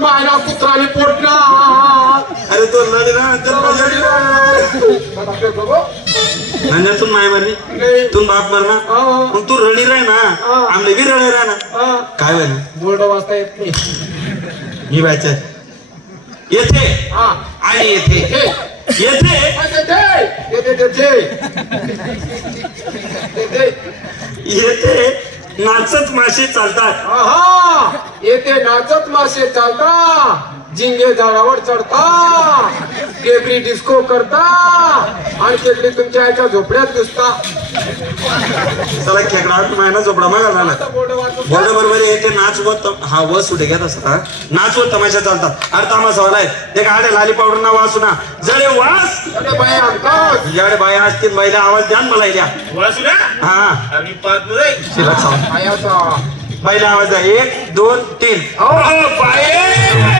मायला कुत्राने पोटला. अरे तो लढी ना नंद्यातून माय मारली तू बाप मारना मग तू रडी राह ना आमले बी रडे राह ना काय म्हणे बोर्ड वाजता येत नाही मी व्हायचं येथे आणि येथे येथे नाचत मासे चालतात. येथे नाचत मासे चालता, झिंगे झाडावर चढता, टेबरी डिस्को करता आणि तिकडे तुमच्या आईच्या झोपड्यात घुसता. चला खेकडा महिना झोपडा मग झाला बोर्ड बरोबर येते नाच व हा व सुटे घेत असतात नाच व तमाशा चालतात. अरे तमाशा वालाय ते गाड्या लाली पावडर ना वासू ना जडे वास बाई आमका तुझ्याकडे बाया असतील बाईला आवाज द्या ना मला द्या वासू ना हा आम्ही पाहत नाही पहिला आवाज आहे 1 2 3 हो बाया